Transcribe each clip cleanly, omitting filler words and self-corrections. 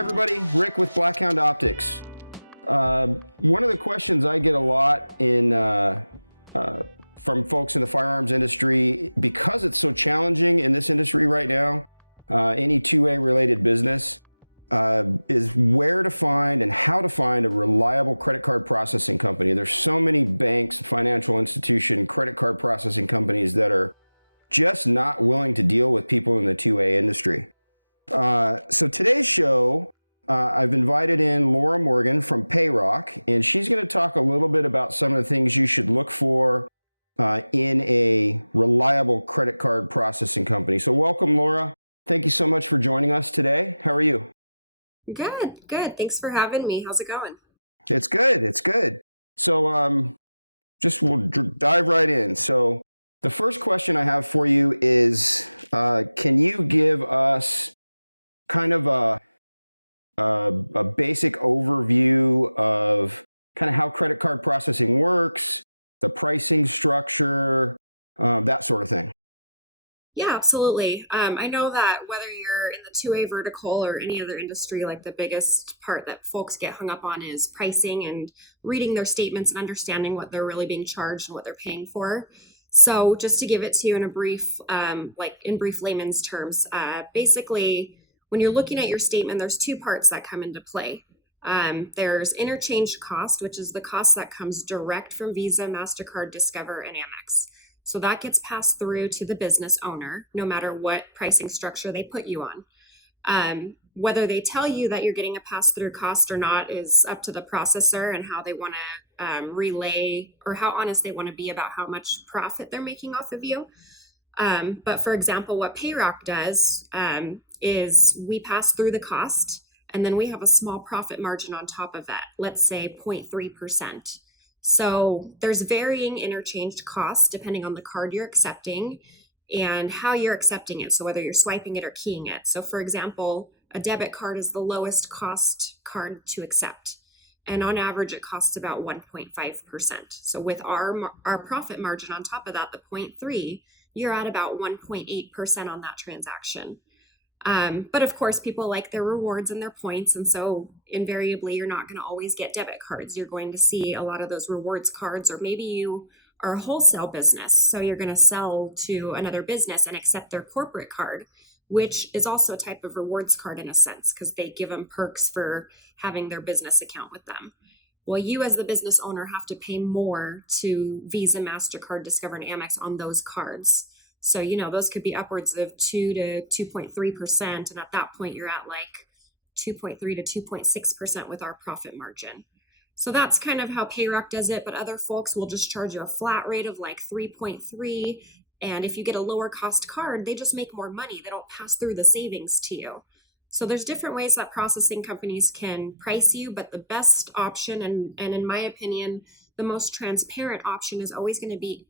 everybody, Rick with Blackhound Optics. One of the questions I get a lot from folks in the firearms industry, because it's so challenging in this industry right now, any 2A related business, is where to find and how to find a reliable credit card processing company. There's so many banks, financial institution, credit card processing companies that are just not willing to deal with people in the 2A industry. So today's show, I've invited in Laura Morgan from Payroc, and she's going to talk a little bit about some of the things you should look for in a reliable credit card processing company. So welcome, Laura. Thank you so much for joining us today. How are you? Good. Thanks for having me. How's it going? It's good. So just we'll dive right in. So the first question I have for you is, can you give us kind of a basic overview of kind of how credit card processing works, the pricing structure, that sort of thing? Yeah, absolutely. I know that whether you're in the 2A vertical or any other industry, like the biggest part that folks get hung up on is pricing and reading their statements and understanding what they're really being charged and what they're paying for. So just to give it to you in a brief, in brief layman's terms, basically, when you're looking at your statement, there's two parts that come into play. There's interchange cost, which is the cost that comes direct from Visa, MasterCard, Discover, and Amex. So that gets passed through to the business owner, no matter what pricing structure they put you on. Whether they tell you that you're getting a pass-through cost or not is up to the processor and how they want to relay or how honest they want to be about how much profit they're making off of you. But for example, what Payroc does is we pass through the cost and then we have a small profit margin on top of that, let's say 0.3%. So there's varying interchange costs depending on the card you're accepting and how you're accepting it. So whether you're swiping it or keying it. So for example, a debit card is the lowest cost card to accept. And on average, it costs about 1.5%. So with our profit margin on top of that, the 0.3, you're at about 1.8% on that transaction. But of course, people like their rewards and their points. And so invariably, you're not going to always get debit cards. You're going to see a lot of those rewards cards, or maybe you are a wholesale business. So you're going to sell to another business and accept their corporate card, which is also a type of rewards card in a sense, because they give them perks for having their business account with them. Well, you as the business owner have to pay more to Visa, MasterCard, Discover, and Amex on those cards. So, those could be upwards of 2 to 2.3%. And at that point, you're at like 2.3 to 2.6% with our profit margin. So that's kind of how Payroc does it. But other folks will just charge you a flat rate of like 3.3. And if you get a lower cost card, they just make more money. They don't pass through the savings to you. So there's different ways that processing companies can price you. But the best option, and in my opinion, the most transparent option is always going to be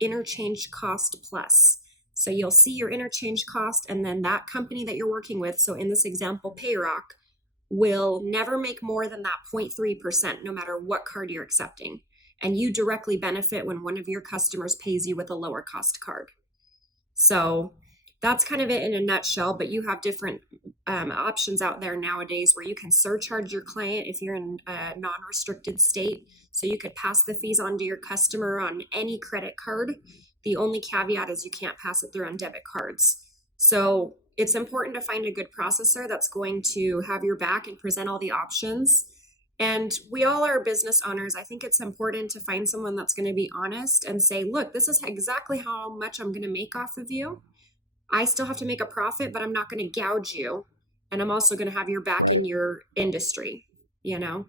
interchange cost plus. So you'll see your interchange cost, and then that company that you're working with, so in this example, Payroc, will never make more than that 0.3%, no matter what card you're accepting. And you directly benefit when one of your customers pays you with a lower cost card. So that's kind of it in a nutshell, but you have different options out there nowadays where you can surcharge your client if you're in a non-restricted state. So you could pass the fees on to your customer on any credit card. The only caveat is you can't pass it through on debit cards. So it's important to find a good processor that's going to have your back and present all the options. And we all are business owners. I think it's important to find someone that's going to be honest and say, look, this is exactly how much I'm going to make off of you. I still have to make a profit, but I'm not going to gouge you. And I'm also going to have your back in your industry, Yeah,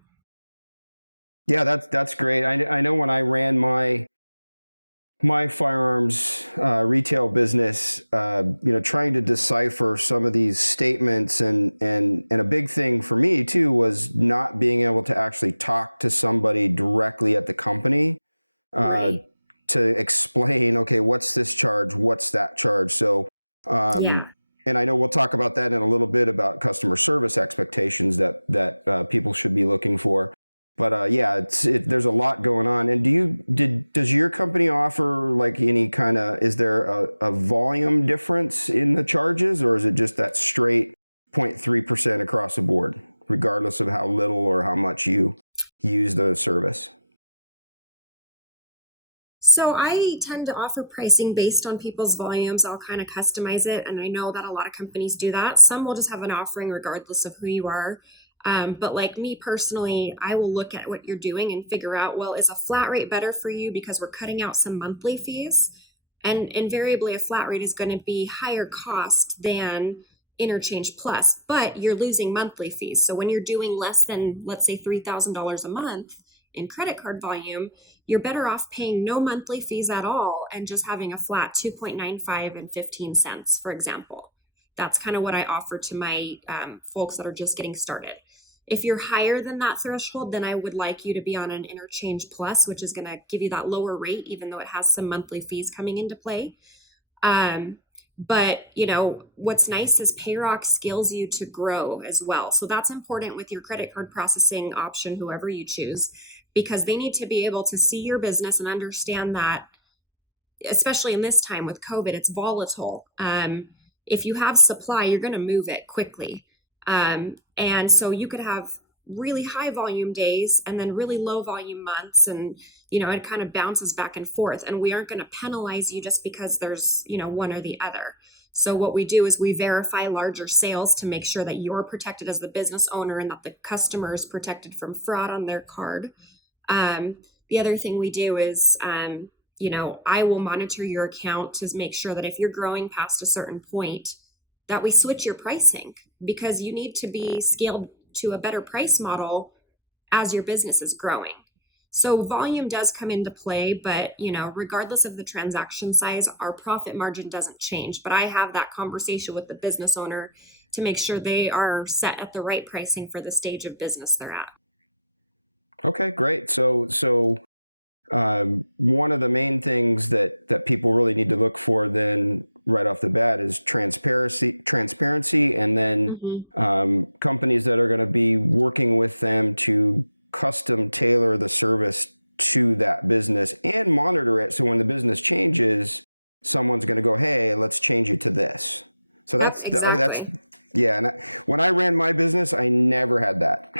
that's great. I know when I ran my firearms retail business, trying to decipher some of these statements and a big thing for me too was not being able to actually talk to somebody directly at the company to explain, okay, what's this charge? What's that charge? So, and I know we'll talk about that in a little bit about customer service expectations that people should be looking for. But there's a lot going on. And does your company offer like any kind of, is there a volume difference in the charges, or is it just that straight 0.3% across the board, regardless of how little or how much you use the service? So I tend to offer pricing based on people's volumes. I'll kind of customize it. And I know that a lot of companies do that. Some will just have an offering regardless of who you are. But like me personally, I will look at what you're doing and figure out, well, is a flat rate better for you because we're cutting out some monthly fees? And invariably, a flat rate is going to be higher cost than interchange plus, but you're losing monthly fees. So when you're doing less than, let's say, $3,000 a month in credit card volume, you're better off paying no monthly fees at all and just having a flat 2.95 and 15 cents, for example. That's kind of what I offer to my folks that are just getting started. If you're higher than that threshold, then I would like you to be on an interchange plus, which is going to give you that lower rate, even though it has some monthly fees coming into play. But what's nice is Payroc scales you to grow as well. So that's important with your credit card processing option, whoever you choose, because they need to be able to see your business and understand that, especially in this time with COVID, it's volatile. If you have supply, you're going to move it quickly. And so you could have really high volume days and then really low volume months. And, it kind of bounces back and forth. And we aren't going to penalize you just because there's, one or the other. So what we do is we verify larger sales to make sure that you're protected as the business owner and that the customer is protected from fraud on their card. The other thing we do is, I will monitor your account to make sure that if you're growing past a certain point, that we switch your pricing, because you need to be scaled to a better price model as your business is growing. So volume does come into play, but regardless of the transaction size, our profit margin doesn't change. But I have that conversation with the business owner to make sure they are set at the right pricing for the stage of business they're at. Okay, great. So one of the main things that people really need to look for then right off the bat is transparency, and then companies that are going to be working with them to custom tailor the service to that business and monitor it. So when the business changes, someone's going to go, hey, let's change it to this. So that's exactly. Yeah, and when I ran my business, I never had that.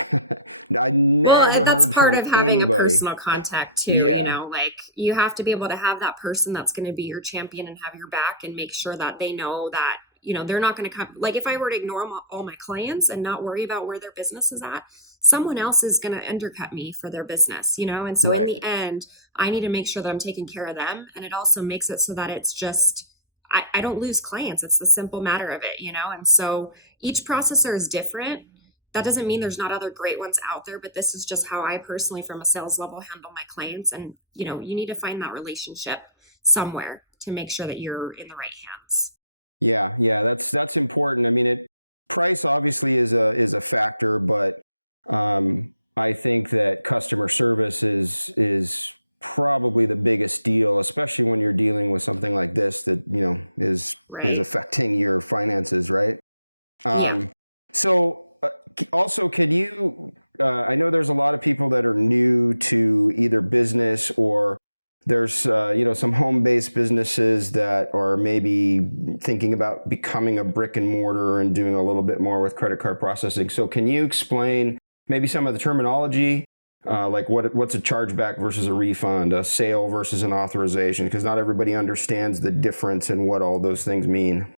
I Well, never that's heard part from of having anybody. a personal contact too, Yeah. like you have to be able to have that person that's going to be your champion and have your back and make sure that they know that, they're not going to come. Like if I were to ignore all my clients and not worry about where their business is at, someone else is going to undercut me for their business, and so in Right. the end, I need to make sure that I'm taking care of them. And it also makes it so that it's just, I don't lose clients. It's the simple matter of it, and so each processor is different. That doesn't mean there's not other great ones out there, but this is just how I personally, from a sales level, handle my clients. And, you need to find that relationship somewhere to make sure that you're in the right hands. Yeah, that's important. I mean, price obviously is a factor, but I think that customer service is probably the biggest deal, especially when you're dealing with something like this that is affecting your finances, right? Yeah. So also, could you? I know there's a lot of people that are new to either business, or there's some home-based businesses that are maybe thinking about becoming a brick and mortar and doing a little bit more with credit card processing. So can you explain maybe some of the terminology, like what's a chargeback versus a refund, a sale versus an authorization? Because not everybody understands the difference and what all those things mean.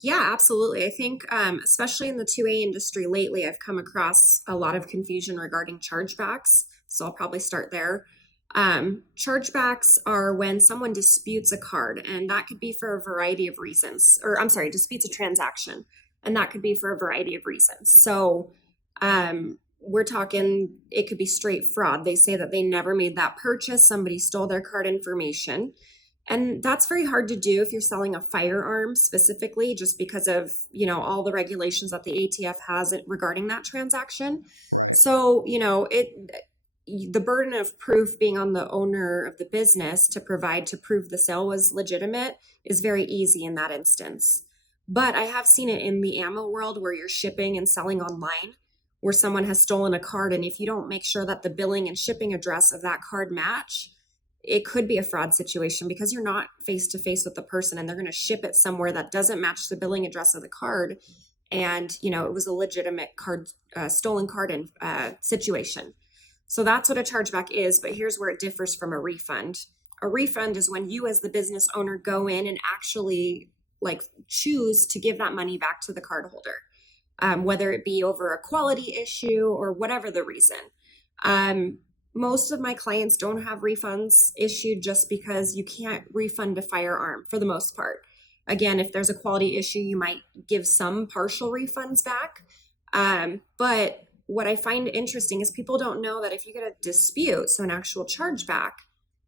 Yeah, absolutely. I think, especially in the 2A industry lately, I've come across a lot of confusion regarding chargebacks. So I'll probably start there. Chargebacks are when someone disputes a card, and that could be for a variety of reasons, or I'm sorry, disputes a transaction, and that could be for a variety of reasons. So, we're talking, it could be straight fraud. They say that they never made that purchase, somebody stole their card information. And that's very hard to do if you're selling a firearm specifically, just because of, all the regulations that the ATF has regarding that transaction. Right. So, the burden of proof being on the owner of the business to provide to prove the sale was legitimate is very easy in that instance. But I have seen it in the ammo world where you're shipping and selling online, where someone has stolen a card. And if you don't make sure that the billing and shipping address of that card match, it could be a fraud situation because you're not face to face with the person and they're going to ship it somewhere that doesn't match the billing address of the card. and it was a legitimate card, stolen card situation. So that's what a chargeback is, but here's where it differs from a refund. A refund is when you as the business owner go in and actually choose to give that money back to the cardholder, whether it be over a quality issue or whatever the reason. Most of my clients don't have refunds issued just because you can't refund a firearm for the most part. Again, if there's a quality issue, you might give some partial refunds back. But what I find interesting is people don't know that if you get a dispute, so an actual chargeback,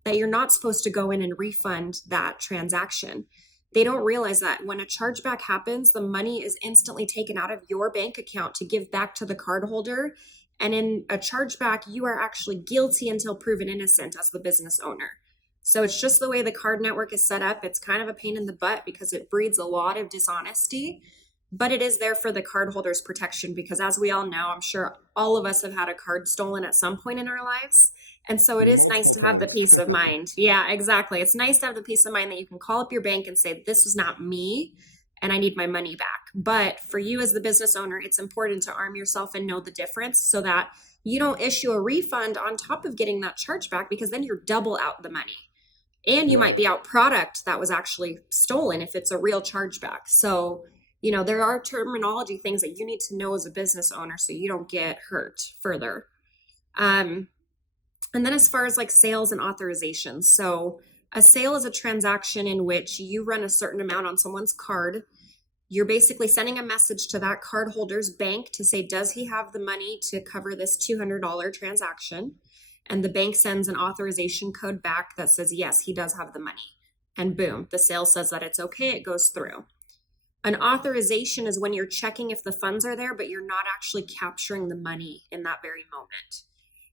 that you're not supposed to go in and refund that transaction. They don't realize that when a chargeback happens, the money is instantly taken out of your bank account to give back to the cardholder. And in a chargeback, you are actually guilty until proven innocent as the business owner. So it's just the way the card network is set up. It's kind of a pain in the butt because it breeds a lot of dishonesty, but it is there for the cardholder's protection because, as we all know, I'm sure all of us have had a card stolen at some point in our lives. And so it is Multiple nice to have the times. peace of mind. Yeah, exactly. It's nice to have the peace of mind that you can call up your bank and say, this was not me and I need my money back. But for you as the business owner, it's important to arm yourself and know the difference so that you don't issue a refund on top of getting that chargeback, because then you're double out the money. And you might be out product that was actually stolen if it's a real chargeback. So, there are terminology things that you need to know as a business owner so you don't get hurt further. And then as far as sales and authorizations. So a sale is a transaction in which you run a certain amount on someone's card. You're basically sending a message to that cardholder's bank to say, does he have the money to cover this $200 transaction? And the bank sends an authorization code back that says, yes, he does have the money. And boom, the sale says that it's okay, it goes through. An authorization is when you're checking if the funds are there, but you're not actually capturing the money in that very moment.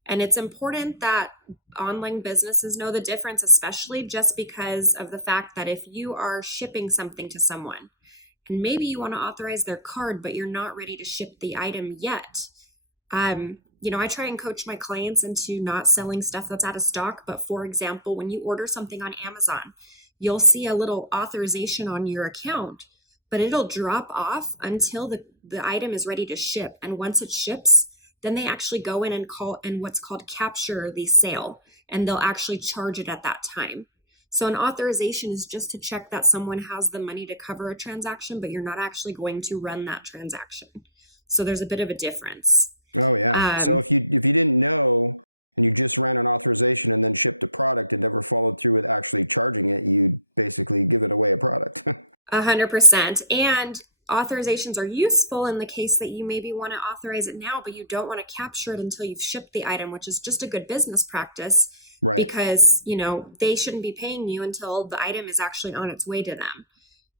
And it's important that online businesses know the difference, especially just because of the fact that if you are shipping something to someone and maybe you want to authorize their card, but you're not ready to ship the item yet. I try and coach my clients into not selling stuff that's out of stock. But for example, when you order something on Amazon, you'll see a little authorization on your account, but it'll drop off until the item is ready to ship. And once it ships, then they actually go in and call and what's called capture the sale, and they'll actually charge it at that time. So an authorization is just to check that someone has the money to cover a transaction, but you're not actually going to run that transaction. So there's a bit of a difference. Oh yeah. So if you didn't know and you just ran an authorization and then shipped a product and never followed through with actually charging it, you'd basically given away a product. 100%. And authorizations are useful in the case that you maybe want to authorize it now, but you don't want to capture it until you've shipped the item, which is just a good business practice. Right. Because, they shouldn't be paying you until the item is actually on its way to them.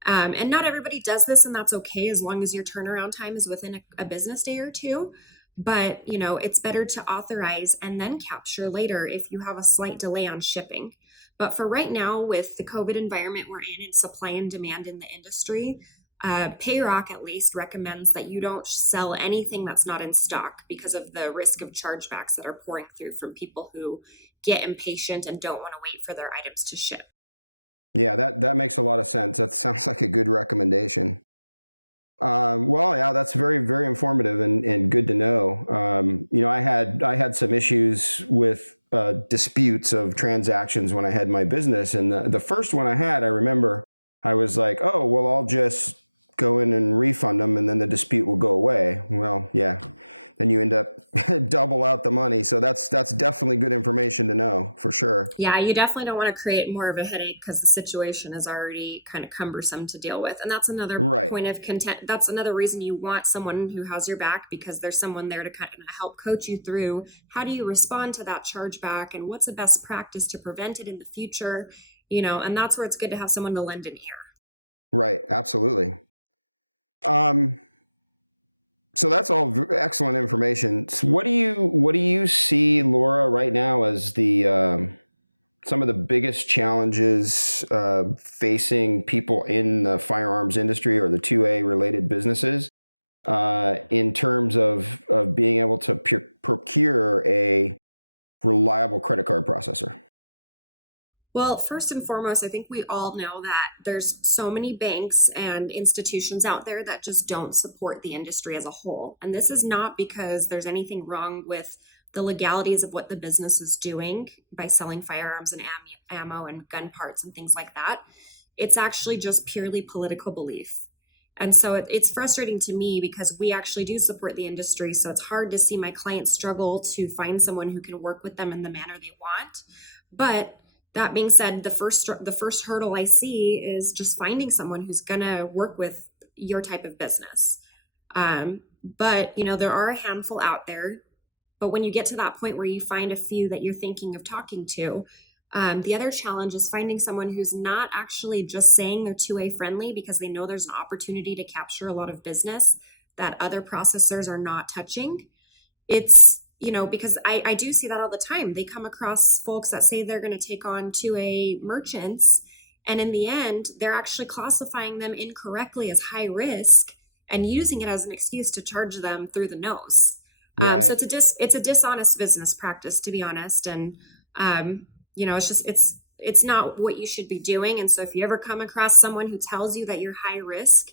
And not everybody does this, and that's okay as long as your turnaround time is within a business day or two. But, it's better to authorize and then capture later if you have a slight delay on shipping. But for right now, with the COVID environment we're in and supply and demand in the industry, Payroc at least recommends that you don't sell anything that's not in stock because of the risk of chargebacks that are pouring through from people who get impatient and don't want to wait for their items to ship. Yeah, that makes a lot of sense. That sounds like a good recommendation. Well, yeah, that's very, very informative and good to know. I had some issues with disputes of transactions when I had my business, and the first one I had, I remember I was like, oh, well, I'll just go in and refund them, and then the dispute will go away. Well, yeah, then you end up double out the money. So that's definitely good information to know for sure. Yeah, you definitely don't want to create more of a headache because the situation is already kind of cumbersome to deal with. And that's another point of content. That's another reason you want someone who has your back, because there's someone there to kind of help coach you through how do you respond to that chargeback and what's the best practice to prevent it in the future, and that's where it's good to have someone to lend an ear. Right. Absolutely. So that's all excellent information. So what do you see, Laura, right now as the some of the biggest challenges facing people in the firearms industry or the 2A related businesses in terms of being able to procure a reliable credit card processor? Well, first and foremost, I think we all know that there's so many banks and institutions out there that just don't support the industry as a whole. And this is not because there's anything wrong with the legalities of what the business is doing by selling firearms and ammo and gun parts and things like that. It's actually just purely political belief. And so it's frustrating to me because we actually do support the industry. So it's hard to see my clients struggle to find someone who can work with them in the manner they want. But that being said, the first hurdle I see is just finding someone who's gonna work with your type of business. But there are a handful out there. But when you get to that point where you find a few that you're thinking of talking to, the other challenge is finding someone who's not actually just saying they're 2A friendly because they know there's an opportunity to capture a lot of business that other processors are not touching. It's, because I do see that all the time. They come across folks that say they're going to take on 2A merchants, and in the end, they're actually classifying them incorrectly as high risk and using it as an excuse to charge them through the nose. So Right. it's a dishonest business practice, to be honest, and it's not what you should be doing. And so if you ever come across someone who tells you that you're high risk,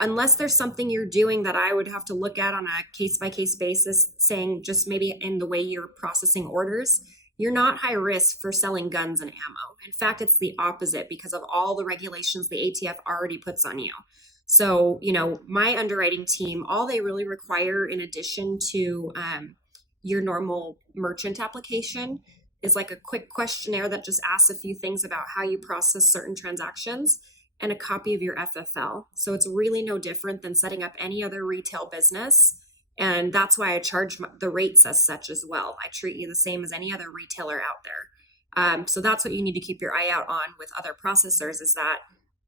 unless there's something you're doing that I would have to look at on a case by case basis, saying just maybe in the way you're processing orders, you're not high risk for selling guns and ammo. In fact, it's the opposite because of all the regulations the ATF already puts on you. So, my underwriting team, all they really require in addition to your normal merchant application is like a quick questionnaire that just asks a few things about how you process certain transactions and a copy of your FFL. So it's really no different than setting up any other retail business. And that's why I charge the rates as such as well. I treat you the same as any other retailer out there. So that's what you need to keep your eye out on with other processors is that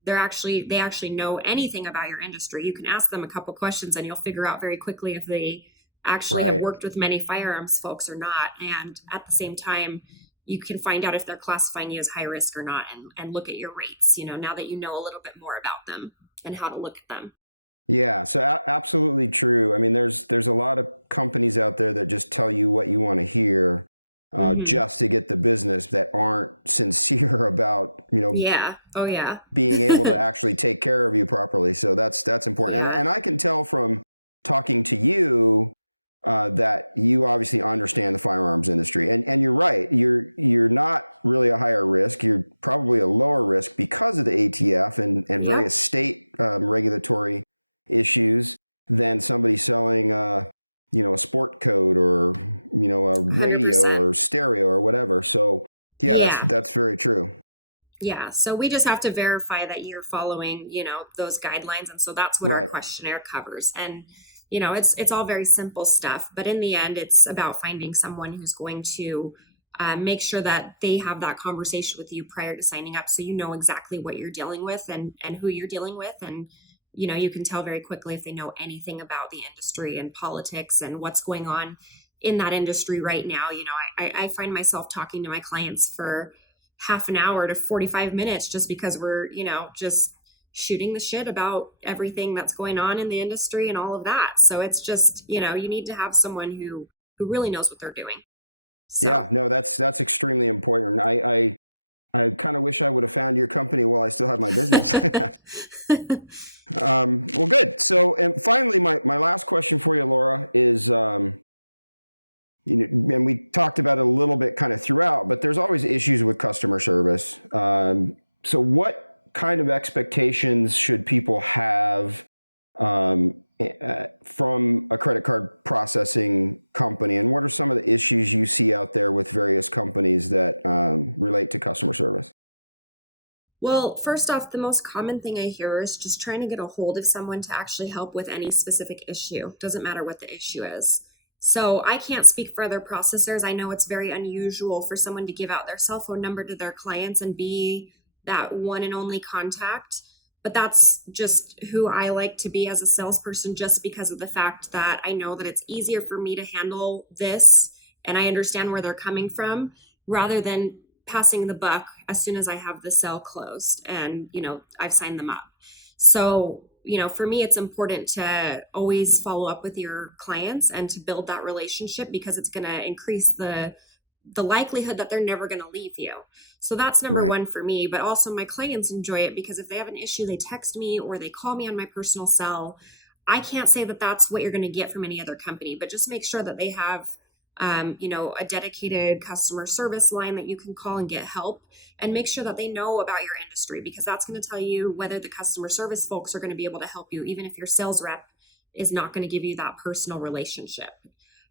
they actually know anything about your industry. You can ask them a couple questions and you'll figure out very quickly if they actually have Right. worked with many firearms folks or not. And at the same time, you can find out if they're classifying you as high risk or not and look at your rates, now that you know a little bit more about them and how to look at them. Yeah, so absolutely true. I mean, there's a lot of companies out there that just tell you what you want to hear, Hmm. just to get the business that aren't sincere about Yeah. Oh, yeah. being able to actually take care of you properly. So that's important. Yeah. And I can tell from talking to you that you obviously understand the firearms industry. And you're right. You're not really a higher risk. You're probably a lower risk because of the ATF and Yep. various state regulatory issues than somebody selling a sport code or a radio 100%. or stereo or whatever. So yeah, Yeah. that's very true. Yeah. So we just have to verify that you're following, those guidelines. And so that's what our Right. questionnaire covers. And, it's all very simple stuff. But in the end, it's about finding someone who's going to make sure that they have that conversation with you prior to signing up so you know exactly what you're dealing with and who you're dealing with. And, you can tell very quickly if they know anything about the industry and politics and what's going on in that industry right now. I find myself talking to my clients for half an hour to 45 minutes just because we're, just shooting the shit about everything that's going on in the industry and all of that. So it's just, you need to have someone who really knows what they're doing. Yeah, So, no, that's extremely important. I kind of wish I would have found your company while I still had my business. Well, good. So, and finally, my last question for you, Laura, is and we talked about it a little bit kind of throughout, but there's always issues with customer service. So, what kind of expectations should people have from a credit card processing company, and what are some of the issues you see out there with various companies that relate to customer service? well, first off, the most common thing I hear is just trying to get a hold of someone to actually help with any specific issue. Doesn't matter what the issue is. So I can't speak for other processors. I know it's very unusual for someone to give out their cell phone number to their clients and be that one and only contact. But that's just who I like to be as a salesperson, just because of the fact that I know that it's easier for me to handle this and I understand where they're coming from rather than passing the buck as soon as I have the cell closed and, I've signed them up. So, for me, it's important to always follow up with your clients and to build that relationship because it's going to increase the likelihood that they're never going to leave you. So that's number Right. one for me. But also, my clients enjoy it because if they have an issue, they text me or they call me on my personal cell. I can't say that that's what you're going to get from any other company, but just make sure that they have, a dedicated customer service line that you can call and get help, and make sure that they know about your industry, because that's going to tell you whether the customer service folks are going to be able to help you, even if your sales rep is not going to give you that personal relationship.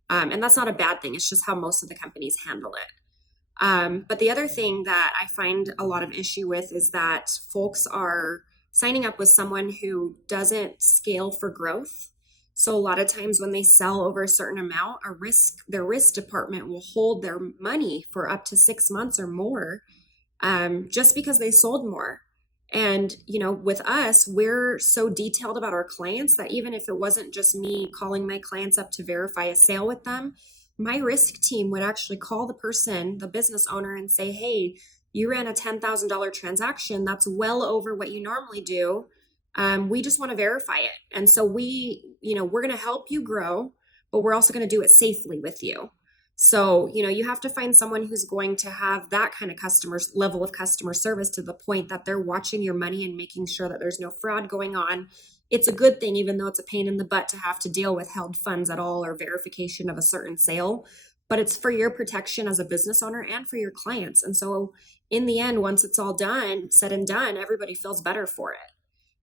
And that's not a bad thing. It's just how most of the companies handle it. But the other thing that I find a lot of issue with is that folks are signing up with someone who doesn't scale for growth. So a lot of times when they sell over a certain amount, their risk department will hold their money for up to 6 months or more, just because they sold more. And, with us, we're so detailed about our clients that even if it wasn't just me calling my clients up to verify a sale with them, my risk team would actually call the person, the business owner, and say, hey, you ran a $10,000 transaction. That's well over what you normally do. We just want to verify it. And so we're going to help you grow, but we're also going to do it safely with you. So, you have to find someone who's going to have that kind of level of customer service, to the point that they're watching your money and making sure that there's no fraud going on. It's a good thing, even though it's a pain in the butt to have to deal with held funds at all or verification of a certain sale, but it's for your protection as a business owner and for your clients. And so in the end, once it's all said and done, everybody feels better for it.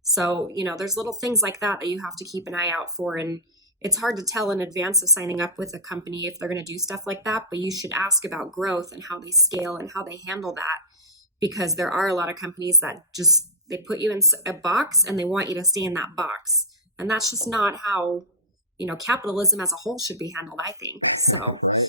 So, there's little things like that you have to keep an eye out for. And it's hard to tell in advance of signing up with a company if they're going to do stuff like that, but you should ask about growth and how they scale and how they handle that, because there are a lot of companies that they put you in a box and they want you to stay in that box. And that's just not how, capitalism as a whole should be handled, I think. So. Right.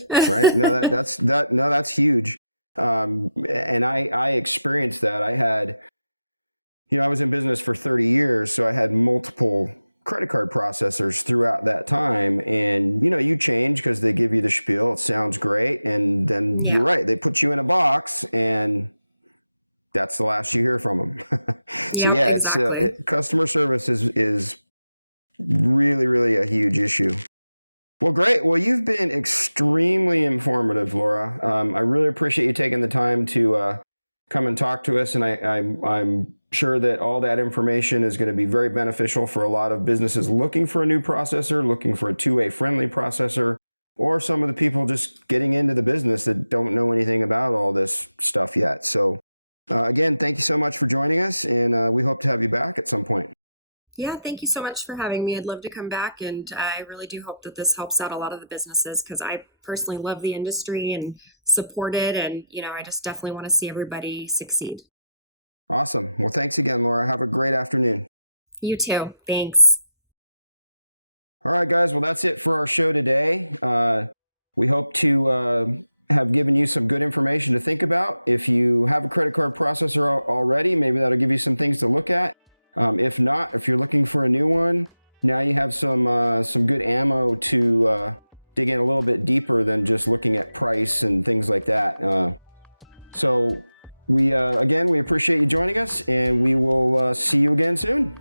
No, that's huge. And I experienced that. I was in business for 30 years, so I had multiple credit card processors throughout that time. And, you change because they give you the spiel. It sounds great. And then You're right. They put you in a box and that's the last you hear from them. So exactly. Customer service is really, really a huge issue. Well, great. Well, you've been extremely informative, Laura. I really appreciate you taking the time to come and talk to us. And I'm sure that all that information is going to be very beneficial for a lot of businesses looking for a new processor, looking for a two-way friendly processor, or some of the people just getting into the business that don't know anything about all this stuff yet. So again, thank you so much for joining us, and we hope to have you back at some point. Yeah, thank you so much for having me. I'd love to come back, and I really do hope that this helps out a lot of the businesses, because I personally love the industry and support it, and I just definitely want to see everybody succeed. Awesome. Well, thanks again, Laura. Have a great afternoon. You too. Thanks. All right, guys. Well, that's it for our show today. We hope to have given you some good information to think about. If you have a credit card processor already, maybe that'll give you some things to look at. If not, if you're looking for a new one, now you have some good ammo to dig in a little bit deeper than just looking at price and things like that. So we appreciate you joining us, and we will see you again soon.